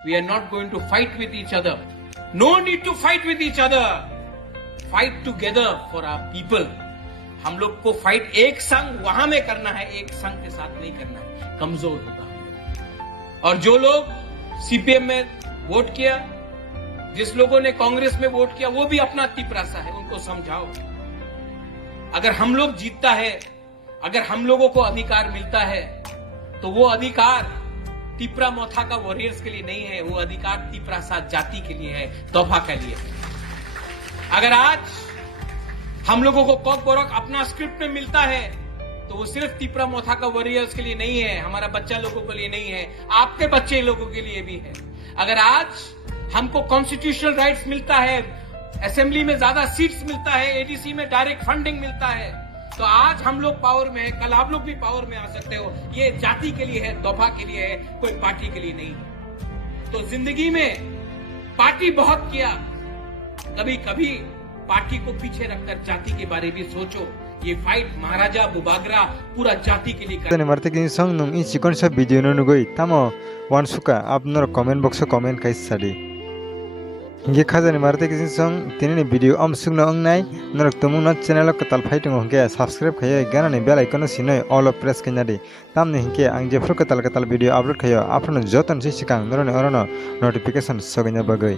We are not going to fight with each other. No need to fight with each other. Fight together for our people. हम लोग को fight एक संग वहां में करना है, एक संग के साथ नहीं करना है, कमजोर होगा। और जो लोग सीपीएम में वोट किया, जिस लोगों ने कांग्रेस में वोट किया, वो भी अपना तिपरासा है, उनको समझाओ। अगर हम लोग जीतता है, अगर हम लोगों को अधिकार मिलता है, तो वो अधिकार तिपरा मोथा का वॉरियर्स के लिए नहीं है, वो अधिकार तिपरासा जाति के लिए है, तोहफा के लिए है। अगर आज हम लोगों को कॉक बोरक अपना स्क्रिप्ट में मिलता है, तो वो सिर्फ तिपरा मोथा का वॉरियर्स के लिए नहीं है, हमारा बच्चा लोगों के लिए नहीं है, आपके बच्चे लोगों के लिए भी है। अगर आज हमको कॉन्स्टिट्यूशनल राइट्स मिलता है, असेंबली में ज्यादा सीट्स मिलता है, एडीसी में डायरेक्ट फंडिंग मिलता है, तो आज हम लोग पावर में है, कल आप लोग भी पावर में आ सकते हो। ये जाति के लिए है, तोहफा के लिए है, कोई पार्टी के लिए नहीं। तो जिंदगी में पार्टी बहुत किया, कभी कभी पार्टी को पीछे रखकर जाति के बारे में सोचो। ये फाइट महाराजा बुबागरा पूरा जाति के लिए कर। मारते कि संग नुंग इन चिकन सब वीडियो नु गई तमो वन सुका आपनर कमेंट बॉक्स कमेंट काई साडी हिंगे खाजानि मारते कि संग तिनि वीडियो अम सुगनो अंगनाय नरक तमुन चैनल को तल फाइटिंग होंगे सब्सक्राइब खय गानानि बेल आइकन सिनै ऑल प्रेस कन्यादि तामने हिंके आं जेफ्रो कतल वीडियो अपलोड खय आपन जतन सिकां नरने अरनो नोटिफिकेशन सगैना बगै।